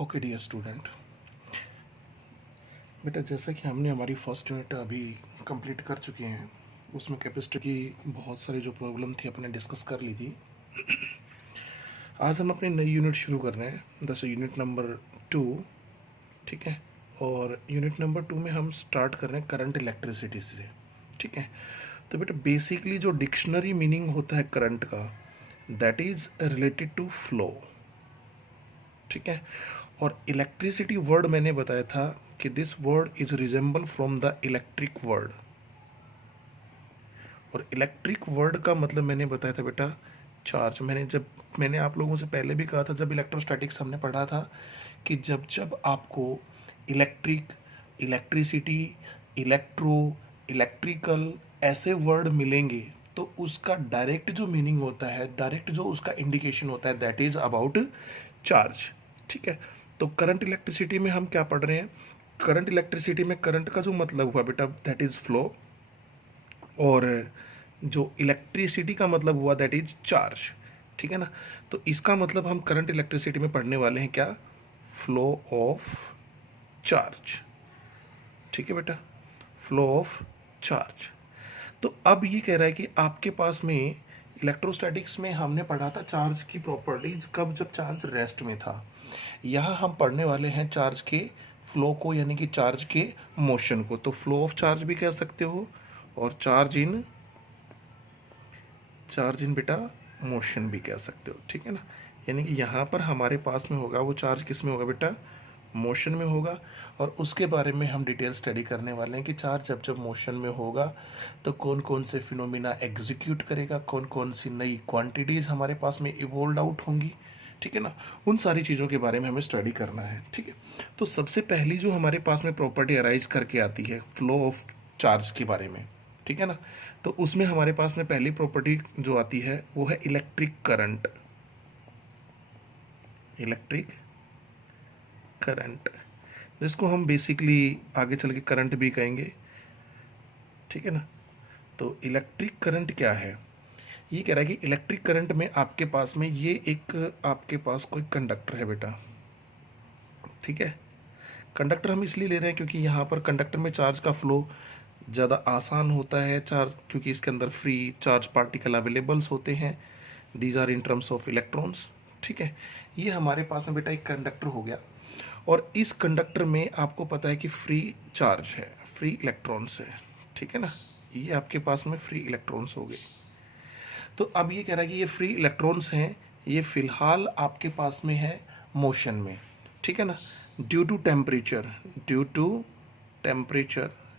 Okay dear student, बेटा जैसा कि हमने हमारी फर्स्ट यूनिट अभी कंप्लीट कर चुके हैं, उसमें कैपेसिटी की बहुत सारी जो प्रॉब्लम थी अपने डिस्कस कर ली थी। आज हम अपनी नई यूनिट शुरू कर रहे हैं, जैसे यूनिट नंबर 2। ठीक है, और यूनिट नंबर 2 में हम स्टार्ट कर रहे हैं करंट इलेक्ट्रिसिटी से। ठीक है, तो बेटा बेसिकली जो डिक्शनरी मीनिंग होता है करंट का, that is related to flow. ठीक है, और इलेक्ट्रिसिटी वर्ड मैंने बताया था कि this word is resemble from the electric word, और इलेक्ट्रिक वर्ड का मतलब मैंने बताया था बेटा चार्ज। मैंने आप लोगों से पहले भी कहा था, जब इलेक्ट्रोस्टैटिक्स हमने पढ़ा था, कि जब जब आपको इलेक्ट्रिसिटी, इलेक्ट्रो, इलेक्ट्रिकल ऐसे वर्ड मिलेंगे तो उसका डायरेक्ट जो मीनिंग होता है, डायरेक्ट जो उसका इंडिकेशन होता है, दैट इज अबाउट चार्ज। ठीक है, तो करंट इलेक्ट्रिसिटी में हम क्या पढ़ रहे हैं? करंट इलेक्ट्रिसिटी में करंट का जो मतलब हुआ बेटा, दैट इज फ्लो, और जो इलेक्ट्रिसिटी का मतलब हुआ दैट इज चार्ज। ठीक है ना, तो इसका मतलब हम करंट इलेक्ट्रिसिटी में पढ़ने वाले हैं क्या? Flow of charge. ठीक है बेटा, फ्लो ऑफ चार्ज। तो अब ये कह रहा है कि आपके पास में इलेक्ट्रोस्टैटिक्स में हमने पढ़ा था चार्ज की प्रॉपर्टीज कब, जब चार्ज रेस्ट में था। यहाँ हम पढ़ने वाले हैं चार्ज के फ्लो को, यानी कि चार्ज के मोशन को। तो फ्लो ऑफ चार्ज भी कह सकते हो, और चार्ज इन बेटा मोशन भी कह सकते हो। ठीक है ना, यानी कि यहाँ पर हमारे पास में होगा वो चार्ज किस में होगा बेटा? मोशन में होगा। और उसके बारे में हम डिटेल स्टडी करने वाले हैं कि चार्ज जब जब मोशन में होगा तो कौन कौन से फिनोमिना एग्जीक्यूट करेगा, कौन कौन सी नई क्वांटिटीज़ हमारे पास में इवोल्व आउट होंगी। ठीक है ना, उन सारी चीज़ों के बारे में हमें स्टडी करना है। ठीक है, तो सबसे पहली जो हमारे पास में प्रॉपर्टी अराइज करके आती है फ्लो ऑफ चार्ज के बारे में, ठीक है ना, तो उसमें हमारे पास में पहली प्रॉपर्टी जो आती है वो है इलेक्ट्रिक करंट। इलेक्ट्रिक करंट, जिसको हम बेसिकली आगे चल के करंट भी कहेंगे। ठीक है ना, तो इलेक्ट्रिक करंट क्या है? ये कह रहा है कि इलेक्ट्रिक करंट में आपके पास में ये एक आपके पास कोई कंडक्टर है बेटा। ठीक है, कंडक्टर हम इसलिए ले रहे हैं क्योंकि यहाँ पर कंडक्टर में चार्ज का फ्लो ज़्यादा आसान होता है, चार्ज क्योंकि इसके अंदर फ्री चार्ज पार्टिकल अवेलेबल्स होते हैं। These are in terms of electrons. ठीक है, ये हमारे पास में बेटा एक कंडक्टर हो गया, और इस कंडक्टर में आपको पता है कि फ्री चार्ज है, फ्री इलेक्ट्रॉन्स है। ठीक है ना, ये आपके पास में फ्री इलेक्ट्रॉन्स हो गए। तो अब ये कह रहा है कि ये फ्री इलेक्ट्रॉन्स हैं, ये फिलहाल आपके पास में है मोशन में। ठीक है ना, ड्यू टू टेम्परेचर,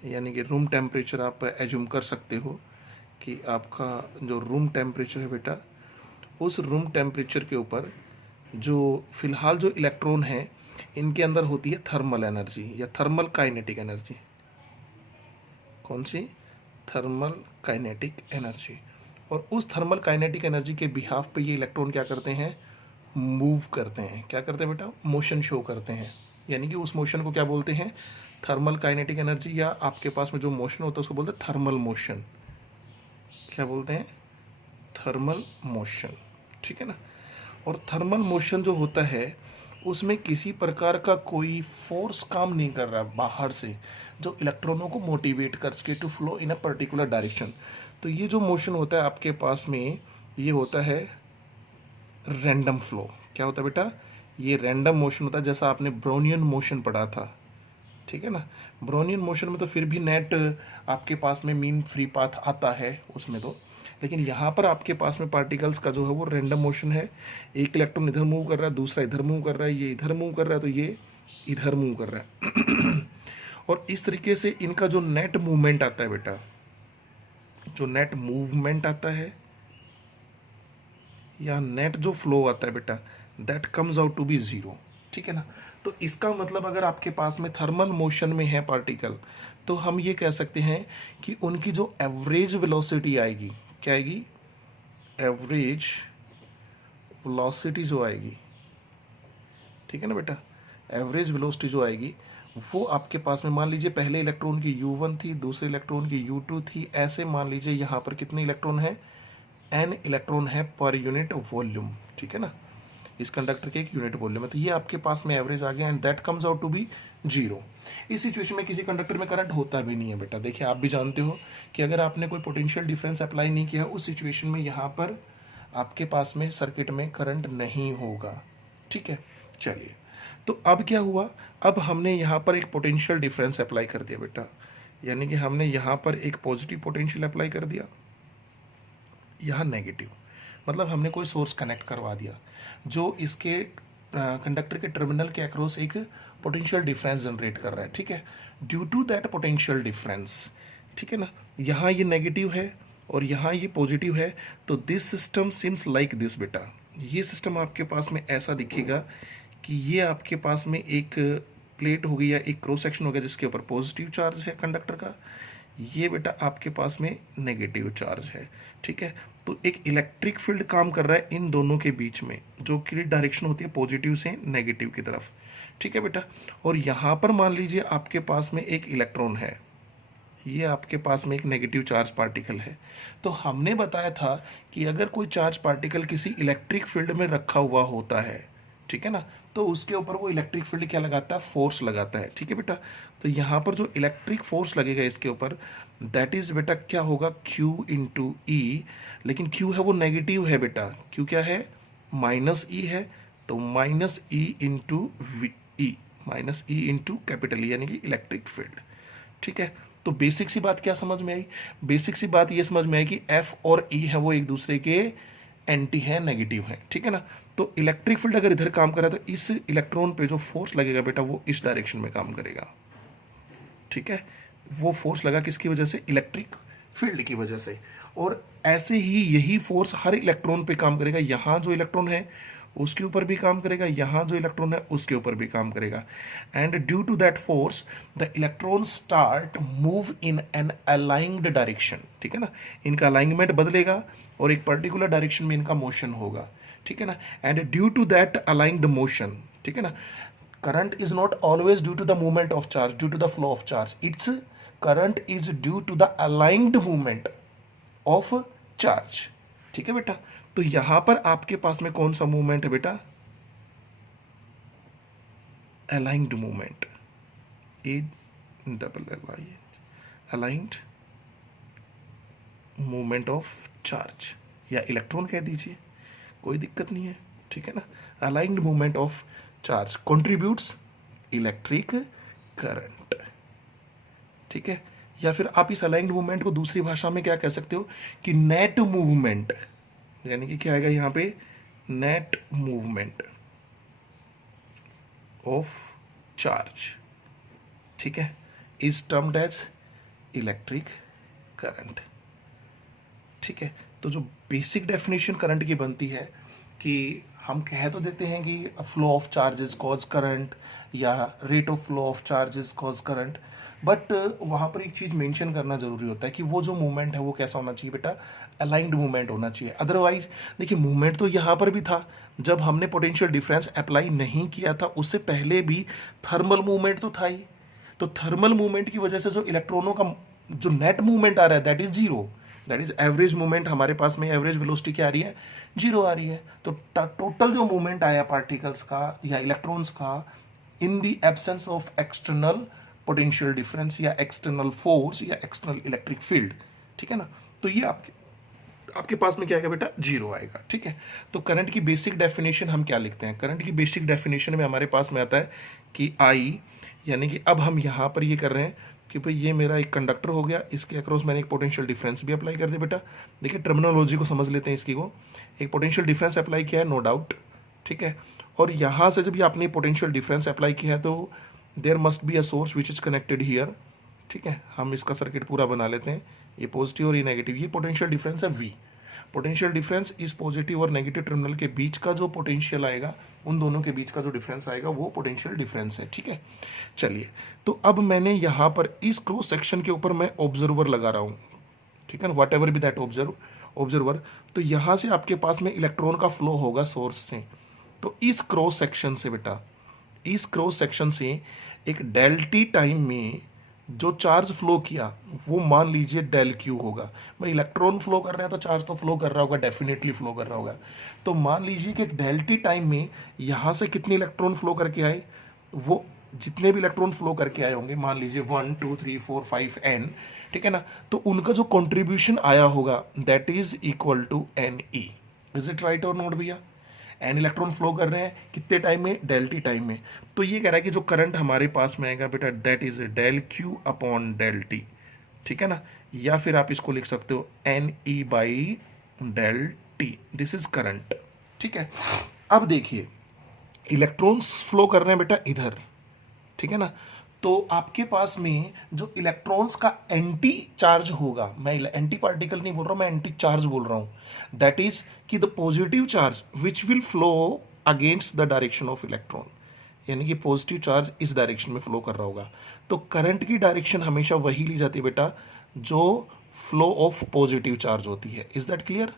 यानी कि रूम टेम्परेचर आप एज्यूम कर सकते हो कि आपका जो रूम टेम्परेचर है बेटा, उस रूम टेम्परेचर के ऊपर जो फिलहाल जो इलेक्ट्रॉन है इनके अंदर होती है थर्मल एनर्जी या थर्मल काइनेटिक एनर्जी। कौन सी? Thermal kinetic energy. और उस थर्मल काइनेटिक एनर्जी के बिहाफ पे ये इलेक्ट्रॉन क्या करते हैं? मूव करते हैं। क्या करते हैं बेटा? मोशन शो करते हैं। यानी कि उस मोशन को क्या बोलते हैं? थर्मल काइनेटिक एनर्जी, या आपके पास में जो मोशन होता है उसको बोलते हैं थर्मल मोशन। क्या बोलते हैं? Thermal motion. ठीक है ना, और थर्मल मोशन जो होता है उसमें किसी प्रकार का कोई फोर्स काम नहीं कर रहा बाहर से जो इलेक्ट्रॉनों को मोटिवेट कर सके to flow in a particular direction. तो ये जो मोशन होता है आपके पास में, ये होता है रैंडम फ्लो। क्या होता है बेटा? ये रैंडम मोशन होता है, जैसा आपने ब्राउनियन मोशन पढ़ा था। ठीक है ना, ब्राउनियन मोशन में तो फिर भी नेट आपके पास में मीन फ्री पाथ आता है उसमें तो, लेकिन यहाँ पर आपके पास में पार्टिकल्स का जो है वो रैंडम मोशन है। एक इलेक्ट्रॉन इधर मूव कर रहा है, दूसरा इधर मूव कर रहा है, ये इधर मूव कर रहा है, तो ये इधर मूव कर रहा है। और इस तरीके से इनका जो नेट मूवमेंट आता है बेटा, जो नेट मूवमेंट आता है या नेट जो फ्लो आता है बेटा, that comes out to be zero. ठीक है ना, तो इसका मतलब अगर आपके पास में थर्मल मोशन में है पार्टिकल, तो हम ये कह सकते हैं कि उनकी जो एवरेज वेलोसिटी आएगी, क्या आएगी? एवरेज वेलोसिटी जो आएगी, ठीक है ना बेटा, एवरेज वेलोसिटी जो आएगी वो आपके पास में, मान लीजिए पहले इलेक्ट्रॉन की U1 थी, दूसरे इलेक्ट्रॉन की U2 थी, ऐसे मान लीजिए यहाँ पर कितने इलेक्ट्रॉन है? n इलेक्ट्रॉन है पर यूनिट वॉल्यूम। ठीक है ना, इस कंडक्टर के एक यूनिट वॉल्यूम है, तो ये आपके पास में एवरेज आ गया and that comes out to be 0। इस सिचुएशन में किसी कंडक्टर में करंट होता भी नहीं है बेटा। देखिए आप भी जानते हो कि अगर आपने कोई पोटेंशियल डिफरेंस अप्लाई नहीं किया उस सिचुएशन में यहाँ पर आपके पास में सर्किट में करंट नहीं होगा। ठीक है, चलिए तो अब क्या हुआ, अब हमने यहाँ पर एक पोटेंशियल डिफरेंस अप्लाई कर दिया बेटा, यानी कि हमने यहाँ पर एक पॉजिटिव पोटेंशियल अप्लाई कर दिया, यहाँ नेगेटिव, मतलब हमने कोई सोर्स कनेक्ट करवा दिया जो इसके कंडक्टर के टर्मिनल के अक्रॉस एक पोटेंशियल डिफरेंस जनरेट कर रहा है। ठीक है, due to that potential difference, ठीक है ना, यहाँ ये नेगेटिव है और यहाँ ये पॉजिटिव है, तो this system seems like this बेटा। ये सिस्टम आपके पास में ऐसा दिखेगा कि ये आपके पास में एक प्लेट हो गई या एक क्रॉस सेक्शन हो गया जिसके ऊपर पॉजिटिव चार्ज है कंडक्टर का, ये बेटा आपके पास में नेगेटिव चार्ज है। ठीक है, तो एक इलेक्ट्रिक फील्ड काम कर रहा है इन दोनों के बीच में, जो कि डायरेक्शन होती है पॉजिटिव से नेगेटिव की तरफ। ठीक है बेटा, और यहाँ पर मान लीजिए आपके पास में एक इलेक्ट्रॉन है, ये आपके पास में एक नेगेटिव चार्ज पार्टिकल है। तो हमने बताया था कि अगर कोई चार्ज पार्टिकल किसी इलेक्ट्रिक फील्ड में रखा हुआ होता है, ठीक है ना, तो उसके ऊपर वो इलेक्ट्रिक फील्ड क्या लगाता है, फोर्स लगाता है। ठीक है बेटा, तो यहाँ पर जो इलेक्ट्रिक फोर्स लगेगा इसके ऊपर, दैट इज बेटा क्या होगा, Q इंटू ई, लेकिन Q है वो नेगेटिव है बेटा, Q क्या है, माइनस ई है, तो माइनस ई इंटू ई, माइनस ई इंटू कैपिटल यानी कि इलेक्ट्रिक फील्ड। ठीक है, तो बेसिक सी बात क्या समझ में आई, बेसिक सी बात ये समझ में आई कि F और E है वो एक दूसरे के एंटी है, नेगेटिव है। ठीक है ना, तो इलेक्ट्रिक फील्ड अगर इधर काम कर रहा है तो इस इलेक्ट्रॉन पे जो फोर्स लगेगा बेटा वो इस डायरेक्शन में काम करेगा। ठीक है, वो फोर्स लगा किसकी वजह से, इलेक्ट्रिक फील्ड की वजह से, और ऐसे ही यही फोर्स हर इलेक्ट्रॉन पे काम करेगा। यहाँ जो इलेक्ट्रॉन है उसके ऊपर भी काम करेगा, यहाँ जो इलेक्ट्रॉन है उसके ऊपर भी काम करेगा, and due to that force the electron start move in an aligned direction. ठीक है ना, इनका अलाइनमेंट बदलेगा और एक पर्टिकुलर डायरेक्शन में इनका मोशन होगा। ठीक है ना, and due to that aligned motion, ठीक है ना, current is not always due to the movement of charge, due to the flow of charge, its current is due to the aligned movement of charge। ठीक है बेटा, तो यहां पर आपके पास में कौन सा मूवमेंट है बेटा, aligned movement, ALLI, aligned movement of charge या इलेक्ट्रॉन कह दीजिए, कोई दिक्कत नहीं है। ठीक है ना, aligned movement of charge contributes electric current. ठीक है, या फिर आप इस अलाइंड मूवमेंट को दूसरी भाषा में क्या कह सकते हो कि नेट मूवमेंट, यानी कि क्या आएगा यहां पे, नेट मूवमेंट ऑफ चार्ज। ठीक है, is termed as electric current. ठीक है, तो जो बेसिक डेफिनेशन करंट की बनती है कि हम कह तो देते हैं कि flow of charges cause current या rate of flow of charges cause current, but वहाँ पर एक चीज़ मेंशन करना जरूरी होता है कि वो जो मूवमेंट है वो कैसा होना चाहिए बेटा, अलाइंड मूवमेंट होना चाहिए। अदरवाइज देखिए मूवमेंट तो यहाँ पर भी था, जब हमने पोटेंशियल डिफरेंस अप्लाई नहीं किया था उससे पहले भी थर्मल मूवमेंट तो था ही, तो थर्मल मूवमेंट की वजह से जो इलेक्ट्रॉनों का जो नेट मूवमेंट आ रहा है that is zero, that is average movement, हमारे पास में एवरेज वेलोसिटी क्या आ रही है, जीरो आ रही है। तो टोटल जो मूवमेंट आया पार्टिकल्स का या इलेक्ट्रॉन्स का in the absence of external potential difference या एक्सटर्नल फोर्स या एक्सटर्नल इलेक्ट्रिक फील्ड, ठीक है ना, तो ये आपके पास में क्या आएगा बेटा, जीरो आएगा। ठीक है, तो करंट की बेसिक डेफिनेशन हम क्या लिखते हैं, करंट की बेसिक डेफिनेशन में हमारे पास में आता है कि आई, यानी कि अब हम यहाँ पर ये कर रहे हैं कि भाई ये मेरा एक कंडक्टर हो गया, इसके अक्रॉस मैंने एक पोटेंशियल डिफरेंस भी अप्लाई कर दिया बेटा। देखिए टर्मिनोलॉजी को समझ लेते हैं इसकी को, एक पोटेंशियल डिफरेंस अप्लाई किया है नो डाउट। ठीक है, और यहाँ से जब ये आपने पोटेंशियल डिफरेंस अप्लाई किया है तो there must be a source which is connected here. ठीक है, हम इसका सर्किट पूरा बना लेते हैं, ये पॉजिटिव और ये नेगेटिव, ये पोटेंशियल डिफरेंस है V। पोटेंशियल डिफरेंस इस पॉजिटिव और नेगेटिव टर्मिनल के बीच का जो पोटेंशियल आएगा, उन दोनों के बीच का जो डिफरेंस आएगा वो पोटेंशियल डिफरेंस है। ठीक है, चलिए तो अब मैंने यहाँ पर इस क्रॉस सेक्शन के ऊपर मैं ऑब्जर्वर लगा रहा हूँ। ठीक है ना, what ever be that observer, तो यहाँ से आपके पास में इलेक्ट्रॉन का फ्लो होगा सोर्स से, तो इस क्रॉस सेक्शन से बेटा, इस क्रॉस सेक्शन से एक डेल्टी टाइम में जो चार्ज फ्लो किया वो मान लीजिए डेल क्यू होगा। भाई इलेक्ट्रॉन फ्लो कर रहे हैं तो चार्ज तो फ्लो कर रहा होगा, डेफिनेटली फ्लो कर रहा होगा। तो मान लीजिए कि डेल टी टाइम में यहाँ से कितने इलेक्ट्रॉन फ्लो करके आए, वो जितने भी इलेक्ट्रॉन फ्लो करके आए होंगे, मान लीजिए 1 2 3 4 5 n, ठीक है ना, तो उनका जो कॉन्ट्रीब्यूशन आया होगा that is equal to n e. Is it right और नॉट भैया? एन इलेक्ट्रॉन फ्लो कर रहे हैं कितने टाइम में? डेल टी टाइम में। तो ये कह रहा है कि जो करंट हमारे पास में आएगा बेटा that is del q upon del t, ठीक है ना, या फिर आप इसको लिख सकते हो n e by del t, this is current, ठीक है। अब देखिए इलेक्ट्रॉन्स फ्लो कर रहे हैं बेटा इधर, ठीक है ना, तो आपके पास में जो इलेक्ट्रॉन्स का एंटी चार्ज होगा, मैं एंटी पार्टिकल नहीं बोल रहा हूं, मैं एंटी चार्ज बोल रहा हूं, दैट इज कि the positive charge which will flow against the direction of electron, यानी कि पॉजिटिव चार्ज इस डायरेक्शन में फ्लो कर रहा होगा। तो करंट की डायरेक्शन हमेशा वही ली जाती है बेटा जो फ्लो ऑफ पॉजिटिव चार्ज होती है। Is that clear?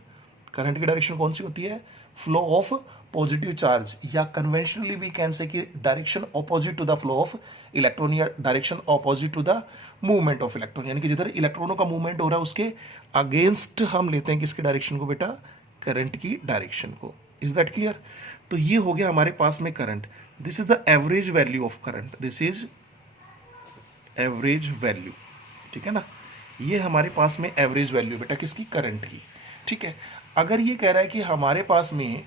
करंट की डायरेक्शन कौन सी होती है? फ्लो ऑफ पॉजिटिव चार्ज, या कन्वेंशनली वी कैन से कि direction opposite to the flow of electron, या direction opposite to the movement of electron, यानी कि जिधर इलेक्ट्रॉनों का मूवमेंट हो रहा है उसके अगेंस्ट हम लेते हैं किसकी डायरेक्शन को बेटा? करंट की डायरेक्शन को। Is that clear? तो ये हो गया हमारे पास में current. This is the average value of current, this is average value, ठीक है ना, ये हमारे पास में एवरेज वैल्यू बेटा किसकी? करंट की, ठीक है। अगर ये कह रहा है कि हमारे पास में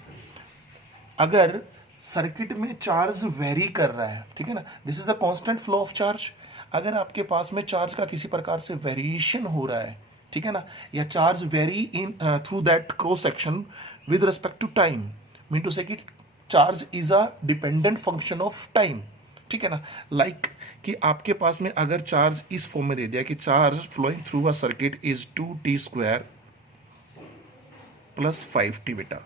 अगर सर्किट में चार्ज वेरी कर रहा है, ठीक है ना, this is the constant flow of charge, अगर आपके पास में चार्ज का किसी प्रकार से वेरिएशन हो रहा है, ठीक है ना, या charge vary in through that cross section with respect to time, mean to say कि charge is a dependent function of time, ठीक है ना, लाइक कि आपके पास में अगर चार्ज इस फॉर्म में दे दिया कि charge flowing through a circuit is 2t² plus 5t बेटा,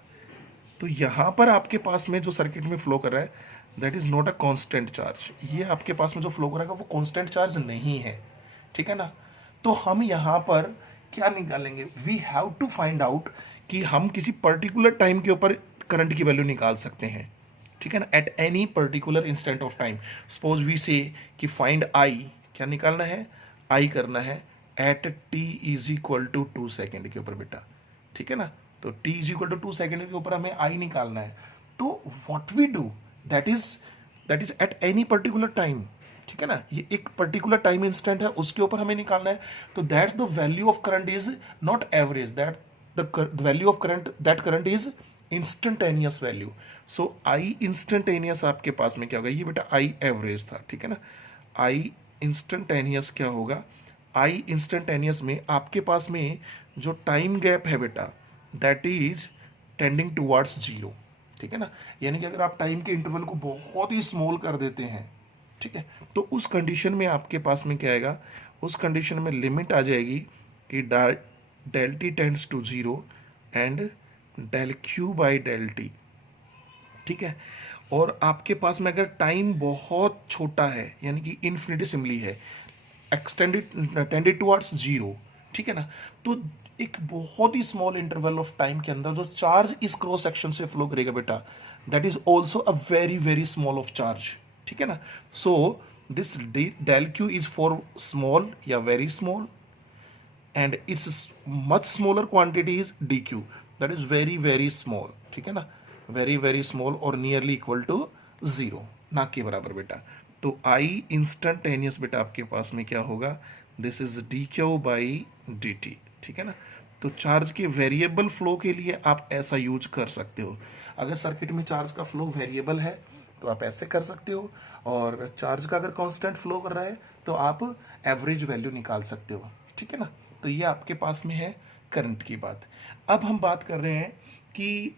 तो यहां पर आपके पास में जो सर्किट में फ्लो कर रहा है that is not a constant charge, ये आपके पास में जो फ्लो करेगा वो कांस्टेंट चार्ज नहीं है, ठीक है ना। तो हम यहां पर क्या निकालेंगे? We have to find out कि हम किसी पर्टिकुलर टाइम के ऊपर करंट की वैल्यू निकाल सकते हैं, ठीक है ना, at any particular instant of time. Suppose we say कि फाइंड आई, क्या निकालना है? आई करना है at t is equal to 2 second के ऊपर बेटा, ठीक है ना, तो t is equal to 2 second के ऊपर हमें आई निकालना है। तो what we do that is at any particular time, ठीक है ना, ये एक पर्टिकुलर टाइम इंस्टेंट है उसके ऊपर हमें निकालना है। तो that's the value of current is not average, that the value of current, that current is instantaneous value. So I instantaneous आपके पास में क्या होगा? ये बेटा आई एवरेज था, ठीक है ना, आई इंस्टेंटेनियस क्या होगा? आई इंस्टेंटेनियस में आपके पास में जो टाइम गैप है बेटा that is tending towards zero, ठीक है ना, यानी कि अगर आप टाइम के इंटरवल को बहुत ही स्मॉल कर देते हैं, ठीक है, तो उस कंडीशन में आपके पास में क्या आएगा? उस कंडीशन में लिमिट आ जाएगी कि del t tends to zero and del q by del t, ठीक है। और आपके पास में अगर टाइम बहुत छोटा है यानी कि इन्फिनिटेसिमली है, एक्सटेंडेड टेंडेड टुवर्ड्स जीरो, ठीक है ना, तो एक बहुत ही स्मॉल इंटरवल ऑफ टाइम के अंदर जो चार्ज इस क्रॉस सेक्शन से फ्लो करेगा बेटा that is also a very very small of charge, ठीक है ना। So this del Q is for small या very small and it's much smaller quantity is D Q, that is very very small, ठीक है ना, very very small और nearly equal to zero, ना के बराबर बेटा। तो आई इंस्टेंटेनियस बेटा आपके पास में क्या होगा? This is D Q by D T, ठीक है ना। तो चार्ज के वेरिएबल फ्लो के लिए आप ऐसा यूज कर सकते हो। अगर सर्किट में चार्ज का फ्लो वेरिएबल है तो आप ऐसे कर सकते हो, और चार्ज का अगर कांस्टेंट फ्लो कर रहा है तो आप एवरेज वैल्यू निकाल सकते हो, ठीक है ना। तो ये आपके पास में है करंट की बात। अब हम बात कर रहे हैं कि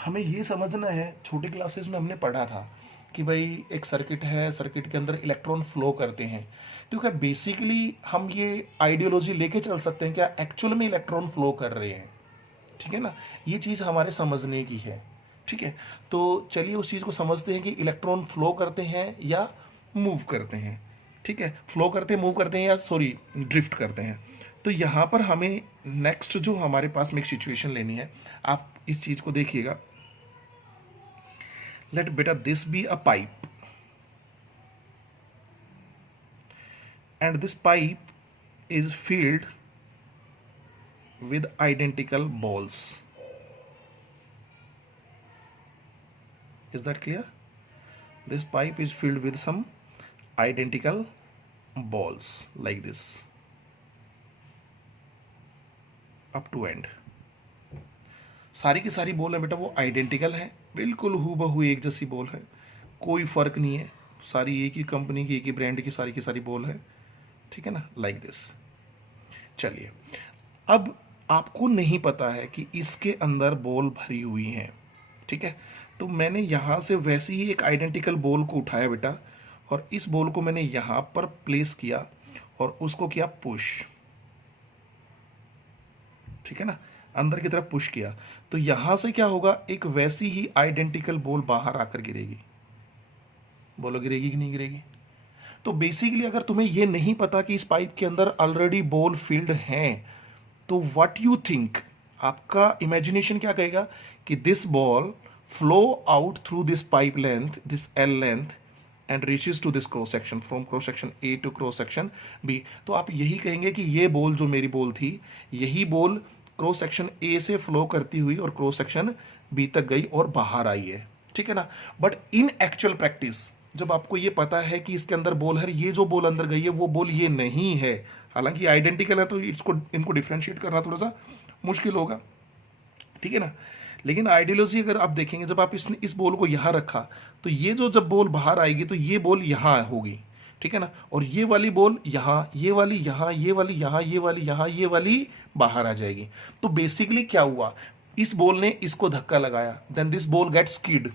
हमें ये समझना है, छोटी क्लासेस में हमने पढ़ा था कि भाई एक सर्किट है, सर्किट के अंदर इलेक्ट्रॉन फ्लो करते हैं, तो क्या बेसिकली हम ये आइडियोलॉजी लेके चल सकते हैं क्या एक्चुअल में इलेक्ट्रॉन फ्लो कर रहे हैं, ठीक है ना, ये चीज़ हमारे समझने की है, ठीक है। तो चलिए उस चीज़ को समझते हैं कि इलेक्ट्रॉन फ्लो करते हैं या मूव करते हैं, ठीक है, फ्लो करते हैं, मूव करते हैं, या सॉरी ड्रिफ्ट करते हैं। तो यहाँ पर हमें नेक्स्ट जो हमारे पास में एक सिचुएशन लेनी है, आप इस चीज़ को देखिएगा। let beta this be a pipe and this pipe is filled with identical balls. Is that clear? This pipe is filled with some identical balls like this up to end. सारी की सारी ball है बेटा वो identical है, बिल्कुल हूबहू एक जैसी बॉल है, कोई फर्क नहीं है, सारी एक ही कंपनी की एक ही ब्रांड की सारी बॉल है, ठीक है ना, लाइक दिस। चलिए, अब आपको नहीं पता है कि इसके अंदर बॉल भरी हुई है, ठीक है, तो मैंने यहाँ से वैसे ही एक आइडेंटिकल बॉल को उठाया बेटा, और इस बॉल को मैंने यहाँ पर प्लेस किया और उसको किया पुश, ठीक है ना, अंदर की तरफ पुश किया, तो यहां से क्या होगा, एक वैसी ही आइडेंटिकल बॉल बाहर आकर गिरेगी। बोलो गिरेगी कि नहीं गिरेगी? तो बेसिकली अगर तुम्हें यह नहीं पता कि इस पाइप के अंदर ऑलरेडी बॉल फिल्ड हैं, तो व्हाट यू थिंक, आपका इमेजिनेशन क्या कहेगा कि this ball flow out through this pipe length, this L length, and reaches to this cross section, from cross section A to cross section B. तो आप यही कहेंगे कि ये बॉल जो मेरी बॉल थी, यही बॉल क्रॉस सेक्शन ए से फ्लो करती हुई और क्रॉस सेक्शन बी तक गई और बाहर आई है, ठीक है ना। बट इन एक्चुअल प्रैक्टिस जब आपको ये पता है कि इसके अंदर बॉल है, ये जो बॉल अंदर गई है वो बॉल ये नहीं है, हालांकि आइडेंटिकल है तो इनको डिफ्रेंशिएट करना थोड़ा सा मुश्किल होगा, ठीक है ना। लेकिन आइडियोलॉजी अगर आप देखेंगे, जब आप इस बॉल को यहां रखा तो ये जो जब बॉल बाहर आएगी तो ये बॉल यहां होगी, ठीक है ना, और ये वाली बॉल यहां, ये वाली यहां, ये वाली यहां, ये वाली यहां, ये वाली बाहर आ जाएगी। तो बेसिकली क्या हुआ, इस बॉल ने इसको धक्का लगाया, then this ball get skid,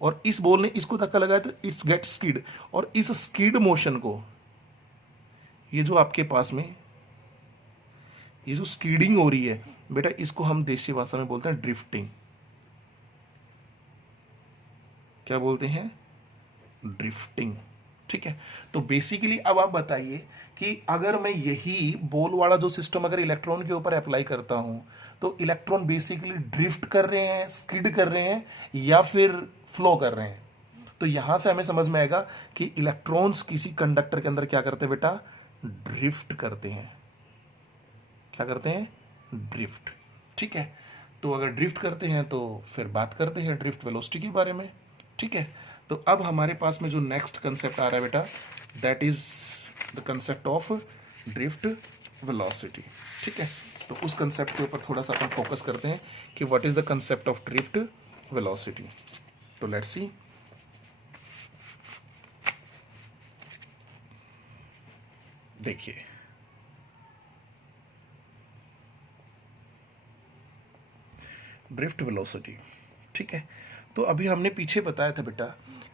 और इस बॉल ने इसको धक्का लगाया तो इट्स गेट स्किड, और इस स्किड मोशन को, ये जो आपके पास में ये जो स्कीडिंग हो रही है बेटा, इसको हम देसी भाषा में बोलते हैं ड्रिफ्टिंग। क्या बोलते हैं? ड्रिफ्टिंग, ठीक है। तो बेसिकली अब आप बताइए कि अगर मैं यही बॉल वाला जो सिस्टम अगर इलेक्ट्रॉन के ऊपर अप्लाई करता हूं, तो इलेक्ट्रॉन बेसिकली ड्रिफ्ट कर रहे हैं, स्किड कर रहे हैं, या फिर फ्लो कर रहे हैं। तो यहां से हमें समझ में आएगा कि इलेक्ट्रॉन्स किसी कंडक्टर के अंदर क्या करते हैं बेटा, ड्रिफ्ट करते हैं। क्या करते हैं? ड्रिफ्ट, ठीक है। तो अगर ड्रिफ्ट करते हैं तो फिर बात करते हैं ड्रिफ्ट वेलोसिटी के बारे में, ठीक है। तो अब हमारे पास में जो नेक्स्ट कंसेप्ट आ रहा है बेटा, that is the concept of drift velocity, ठीक है। तो उस कंसेप्ट के ऊपर थोड़ा सा अपन फोकस करते हैं कि what is the concept of drift velocity. तो लेट्स सी, देखिए ड्रिफ्ट वेलोसिटी, ठीक है। तो अभी हमने पीछे बताया था बेटा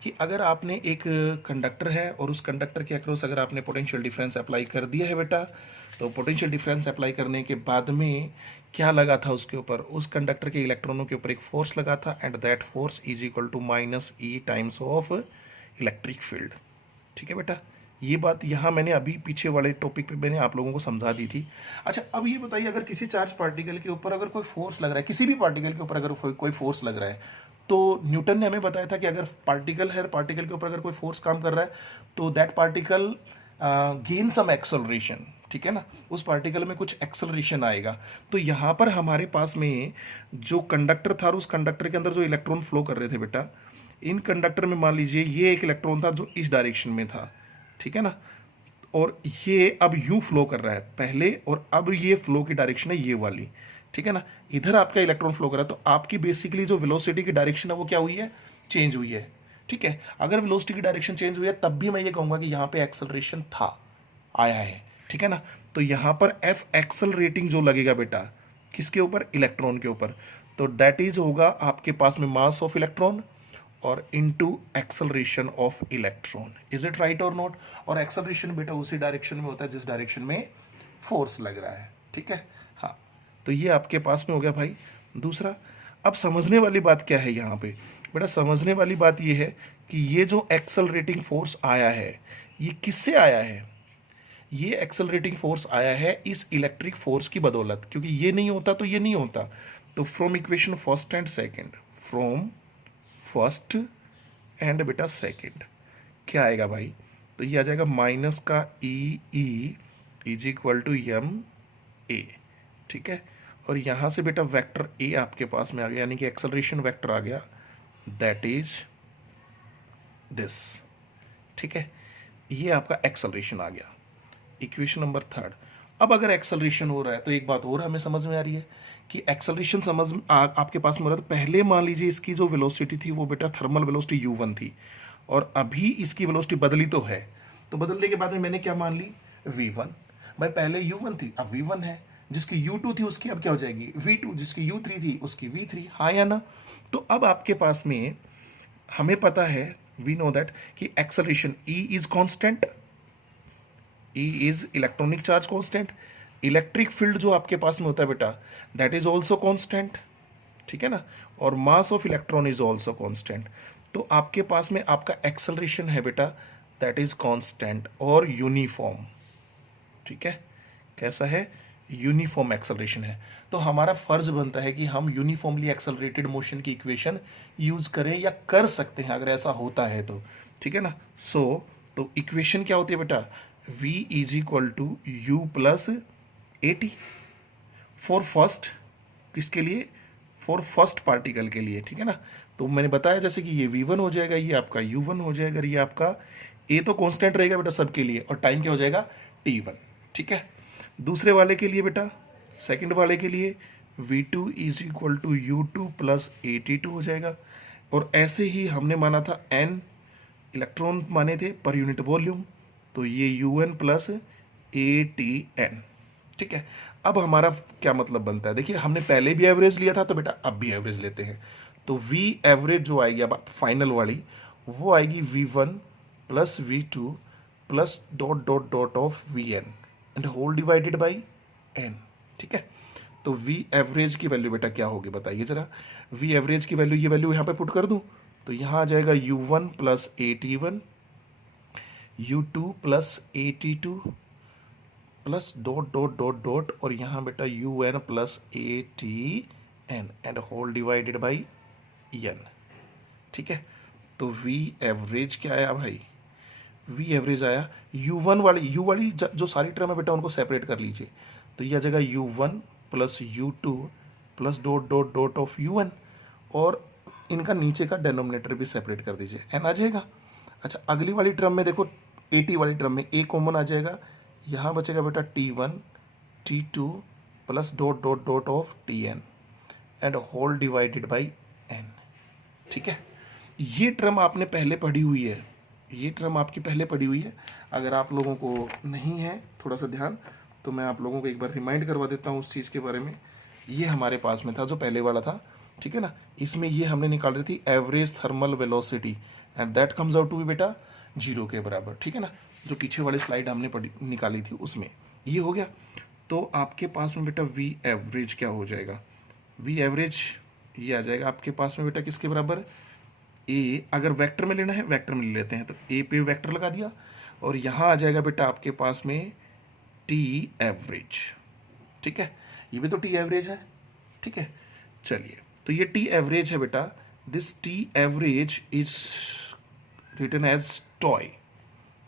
कि अगर आपने एक कंडक्टर है और उस कंडक्टर के अक्रॉस अगर आपने पोटेंशियल डिफरेंस अप्लाई कर दिया है बेटा, तो पोटेंशियल डिफरेंस अप्लाई करने के बाद में क्या लगा था उसके ऊपर, उस कंडक्टर के इलेक्ट्रॉनों के ऊपर एक फोर्स लगा था, and that force is equal to -E times of electric field, ठीक है बेटा। ये बात यहाँ मैंने अभी पीछे वाले टॉपिक पे मैंने आप लोगों को समझा दी थी। अच्छा, अब ये बताइए, अगर किसी चार्ज पार्टिकल के ऊपर अगर कोई फोर्स लग रहा है, किसी भी पार्टिकल के ऊपर अगर कोई फोर्स लग रहा है, तो न्यूटन ने हमें बताया था कि अगर पार्टिकल है, पार्टिकल के ऊपर अगर कोई फोर्स काम कर रहा है, तो that particle gain some acceleration, ठीक है ना, उस पार्टिकल में कुछ एक्सेलरेशन आएगा। तो यहाँ पर हमारे पास में जो कंडक्टर था और उस कंडक्टर के अंदर जो इलेक्ट्रॉन फ्लो कर रहे थे बेटा, इन कंडक्टर में मान लीजिए ये एक इलेक्ट्रॉन था जो इस डायरेक्शन में था, ठीक है ना, और ये अब यूं फ्लो कर रहा है पहले, और अब ये फ्लो की डायरेक्शन है ये वाली, ठीक है ना। इधर आपका इलेक्ट्रॉन फ्लो कर रहा है, तो आपकी बेसिकली जो वेलोसिटी की डायरेक्शन है वो क्या हुई है, चेंज हुई है, ठीक है। अगर वेलोसिटी की डायरेक्शन चेंज हुई है तब भी मैं ये कहूंगा कि यहाँ पे एक्सेलरेशन था, आया है, ठीक है ना। तो यहाँ पर एफ एक्सेलरेटिंग जो लगेगा बेटा, किसके ऊपर, इलेक्ट्रॉन के ऊपर, तो दैट इज होगा आपके पास में मास ऑफ इलेक्ट्रॉन और into acceleration of electron. Is it right और नॉट? और एक्सेलरेशन बेटा उसी डायरेक्शन में होता है जिस डायरेक्शन में फोर्स लग रहा है, ठीक है। हाँ, तो ये आपके पास में हो गया भाई। दूसरा, अब समझने वाली बात क्या है यहाँ पे बेटा, समझने वाली बात ये है कि ये जो एक्सेलरेटिंग फोर्स आया है ये किससे आया है, ये एक्सेलरेटिंग फोर्स आया है इस इलेक्ट्रिक फोर्स की बदौलत, क्योंकि ये नहीं होता तो ये नहीं होता। तो from equation first and second, from first and बेटा सेकेंड क्या आएगा भाई, तो ये आ जाएगा माइनस का E E is equal to M A, ठीक है। और यहाँ से बेटा वेक्टर ए आपके पास में आ गया, यानी कि एक्सेलरेशन वेक्टर आ गया, दैट इज दिस, ठीक है। ये आपका एक्सेलरेशन आ गया, इक्वेशन नंबर थर्ड। अब अगर एक्सेलरेशन हो रहा है तो एक बात और हमें समझ में आ रही है कि एक्सेलरेशन आपके पास में हो रहा है, तो पहले मान लीजिए इसकी जो वेलोसिटी थी वो बेटा थर्मल वेलोसिटी u1 थी, और अभी इसकी वेलोसिटी बदली तो है, तो बदलने के बाद में मैंने क्या मान ली, v1। भाई पहले u1 थी, अब v1 है, जिसकी u2 थी उसकी अब क्या हो जाएगी v2, जिसकी u3 थी उसकी v3, हाँ या ना। तो अब आपके पास में हमें पता है, वी नो दैट कि acceleration E is constant, E is electronic charge constant, electric field जो आपके पास में होता है बेटा दैट इज ऑल्सो कांस्टेंट, ठीक है ना, और mass of electron is also constant. तो आपके पास में आपका एक्सेलरेशन है बेटा दैट इज कांस्टेंट और यूनिफॉर्म, ठीक है। कैसा है, यूनिफॉर्म एक्सेलरेशन है। तो हमारा फर्ज बनता है कि हम यूनिफॉर्मली एक्सेलरेटेड मोशन की इक्वेशन यूज करें, या कर सकते हैं अगर ऐसा होता है तो, ठीक है ना। तो इक्वेशन क्या होती है बेटा, v is equal to u plus a t for first, किसके लिए, फॉर फर्स्ट पार्टिकल के लिए, ठीक है ना। तो मैंने बताया जैसे कि ये v1 हो जाएगा, ये आपका u1 हो जाएगा, ये आपका a तो कांस्टेंट रहेगा बेटा सबके लिए, और टाइम क्या हो जाएगा t1, ठीक है। दूसरे वाले के लिए बेटा, सेकंड वाले के लिए v2 is equal to u2 plus AT2 हो जाएगा। और ऐसे ही हमने माना था n इलेक्ट्रॉन माने थे पर यूनिट वॉल्यूम, तो ये un प्लस ATN, ठीक है। अब हमारा क्या मतलब बनता है, देखिए हमने पहले भी एवरेज लिया था तो बेटा अब भी एवरेज लेते हैं। तो v एवरेज जो आएगी अब फाइनल वाली, वो आएगी v1 plus v2 plus dot dot dot of vn and whole divided by n, ठीक है। तो v एवरेज की वैल्यू बेटा क्या होगी बताइए जरा, v एवरेज की वैल्यू, ये वैल्यू यहाँ पे पुट कर दूं तो यहाँ आ जाएगा u1 plus AT1 u2 plus AT2 plus dot dot dot dot, और यहाँ बेटा un plus ATN and whole divided by n, ठीक है। तो v एवरेज क्या आया भाई, v एवरेज आया u1 वाली, u वाली जो सारी टर्म है बेटा उनको सेपरेट कर लीजिए, तो ये आ जाएगा u1 plus u2 plus dot dot dot of un, और इनका नीचे का डेनोमिनेटर भी सेपरेट कर दीजिए, n आ जाएगा। अच्छा अगली वाली टर्म में देखो, AT वाली टर्म में a कॉमन आ जाएगा, यहाँ बचेगा बेटा T1 T2 plus dot dot dot of Tn and whole divided by n, ठीक है। ये टर्म आपने पहले पढ़ी हुई है, ये टर्म आपकी पहले पढ़ी हुई है। अगर आप लोगों को नहीं है थोड़ा सा ध्यान, तो मैं आप लोगों को एक बार रिमाइंड करवा देता हूँ उस चीज़ के बारे में। ये हमारे पास में था जो पहले वाला था, ठीक है ना। इसमें ये हमने निकाल रही थी average thermal velocity and that comes out to be बेटा 0 के बराबर, ठीक है ना। जो पीछे वाली स्लाइड हमने निकाली थी उसमें ये हो गया। तो आपके पास में बेटा v एवरेज क्या हो जाएगा, v एवरेज ये आ जाएगा आपके पास में बेटा किसके बराबर, a, अगर वेक्टर में लेना है वेक्टर में ले लेते हैं, तो a पे वेक्टर लगा दिया, और यहाँ आ जाएगा बेटा आपके पास में t एवरेज, ठीक है। ये भी तो t एवरेज है, ठीक है। चलिए तो ये t एवरेज है बेटा, this t average is written as tau,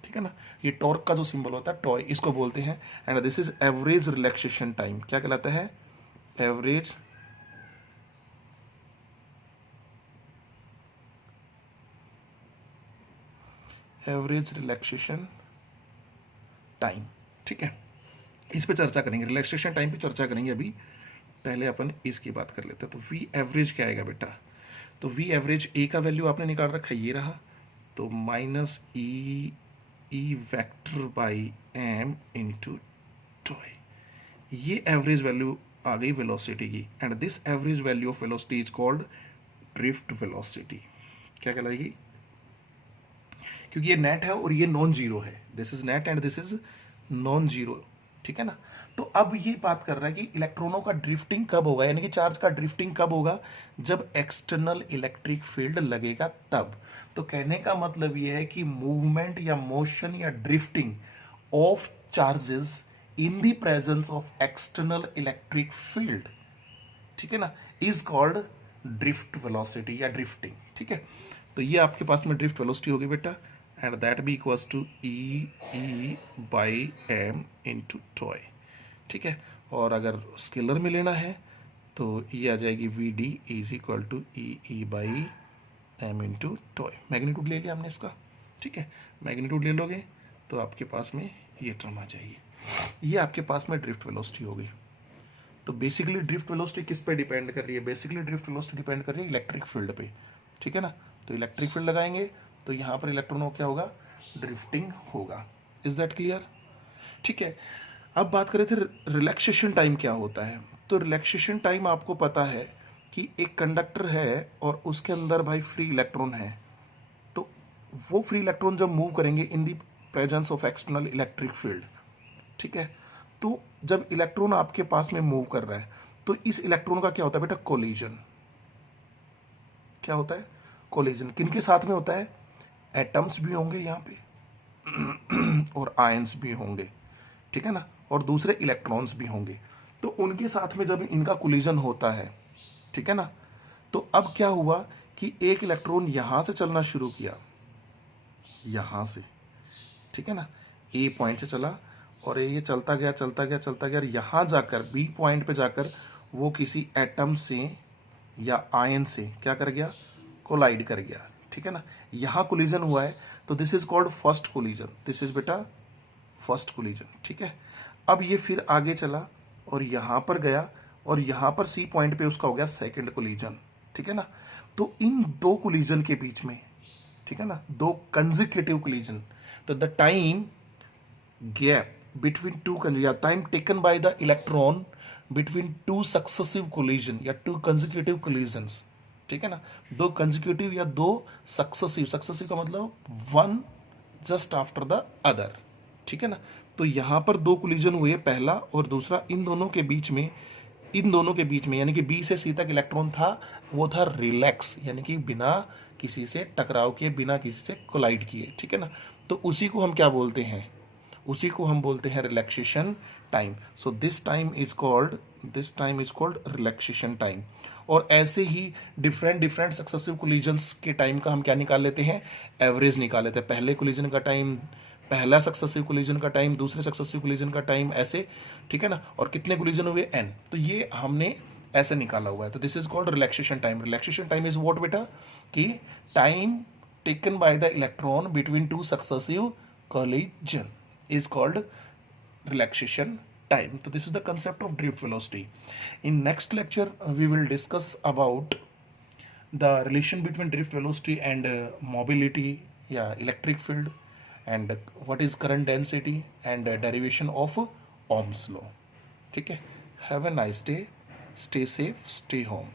ठीक है ना। ये टॉर्क का जो सिंबल होता है टॉय, इसको बोलते हैं, and this is average relaxation time, क्या कहलाता है, एवरेज रिलैक्सेशन टाइम, ठीक है। इस पे चर्चा करेंगे, रिलैक्सेशन टाइम पे चर्चा करेंगे, अभी पहले अपन इसकी बात कर लेते हैं। तो v एवरेज क्या आएगा बेटा, तो v एवरेज a का वैल्यू आपने निकाल रखा है, ये रहा, तो minus E vector by m into toy, ये एवरेज वैल्यू आ गई वेलोसिटी की, and this average value of velocity is called drift velocity, क्या कहलाएगी, क्योंकि ये नेट है और ये नॉन जीरो है, this is net and this is non zero, ठीक है ना। तो अब ये बात कर रहा है कि इलेक्ट्रॉनों का ड्रिफ्टिंग कब होगा, यानी कि चार्ज का ड्रिफ्टिंग कब होगा, जब एक्सटर्नल इलेक्ट्रिक फील्ड लगेगा तब। तो कहने का मतलब ये है कि मूवमेंट या मोशन या drifting of charges in the presence of external electric field, ठीक है ना, इज कॉल्ड ड्रिफ्ट वेलोसिटी या ड्रिफ्टिंग, ठीक है। तो ये आपके पास में ड्रिफ्ट वेलोसिटी होगी बेटा, and that be equals to E by m into toy. ठीक है, और अगर स्केलर में लेना है तो ये आ जाएगी v d is equal to e by m into tau. Magnitude ले लिया हमने इसका। ठीक है, मैग्नीट्यूड ले लोगे तो आपके पास में ये टर्म आ जाएगी। ये आपके पास में ड्रिफ्ट वेलोसिटी होगी। तो बेसिकली ड्रिफ्ट वेलोसिटी किस पे डिपेंड कर रही है? बेसिकली ड्रिफ्ट वेलोसिटी डिपेंड कर रही है इलेक्ट्रिक फील्ड पे। ठीक है ना, तो इलेक्ट्रिक फील्ड लगाएंगे तो यहाँ पर इलेक्ट्रॉनों क्या होगा? ड्रिफ्टिंग होगा। Is that clear? ठीक है, अब बात करें थे रिलैक्सेशन टाइम क्या होता है। तो रिलैक्सेशन टाइम आपको पता है कि एक कंडक्टर है और उसके अंदर भाई फ्री इलेक्ट्रॉन है, तो वो फ्री इलेक्ट्रॉन जब मूव करेंगे in the presence of external electric field. ठीक है, तो जब इलेक्ट्रॉन आपके पास में मूव कर रहा है तो इस इलेक्ट्रॉन का क्या होता है बेटा? कोलिजन। क्या होता है? कोलिजन। किनके साथ में होता है? एटम्स भी होंगे यहाँ पे और आयंस भी होंगे। ठीक है ना, और दूसरे इलेक्ट्रॉन्स भी होंगे। तो उनके साथ में जब इनका कोलिजन होता है, ठीक है ना, तो अब क्या हुआ कि एक इलेक्ट्रॉन यहां से चलना शुरू किया, यहां से। ठीक है ना, ए पॉइंट से चला और ये चलता गया चलता गया चलता गया, और यहां जाकर बी पॉइंट पे जाकर वो किसी एटम से या आयन से क्या कर गया? कोलाइड कर गया। ठीक है ना, यहां कोलिजन हुआ है तो this is called first collision. This is बेटा फर्स्ट कोलिजन। ठीक है, अब ये फिर आगे चला और यहां पर गया और यहां पर सी पॉइंट पे उसका हो गया सेकंड कोलिजन। ठीक है ना, तो इन दो कोलिजन के बीच में, ठीक है ना, दो कंसेक्यूटिव कोलिजन, तो the time gap between two या time taken by the electron between two successive collision या टू कंसेक्यूटिव कोलिजन्स। ठीक है ना, दो कंसेक्यूटिव या दो सक्सेसिव, सक्सेसिव का मतलब one just after the other. ठीक है ना, तो यहां पर दो कोलिजन हुए, पहला और दूसरा। इन दोनों के बीच में, इन दोनों के बीच में यानी कि बी से सी तक इलेक्ट्रॉन था, वो था रिलैक्स, यानी कि बिना किसी से टकराव किए, बिना किसी से कोलाइड किए। ठीक है ना, तो उसी को हम क्या बोलते हैं? उसी को हम बोलते हैं relaxation time. So this time is called relaxation time. और ऐसे ही डिफरेंट डिफरेंट सक्सेसिव कोलिजन्स के टाइम का हम क्या निकाल लेते हैं? एवरेज निकाल लेते हैं। पहले कोलिजन का टाइम, पहला सक्सेसिव कोलिजन का टाइम, दूसरे सक्सेसिव कोलिजन का टाइम, ऐसे। ठीक है ना, और कितने कोलिजन हुए? n। तो ये हमने ऐसे निकाला हुआ है। तो this is called relaxation time. Relaxation time is what बेटा? कि time taken by the electron between two successive collision is called relaxation time. So this is the concept of drift velocity. In next lecture we will discuss about the relation between drift velocity and mobility, electric field, and what is current density, and derivation of Ohm's law. ठीक है, have a nice day, stay safe, stay home.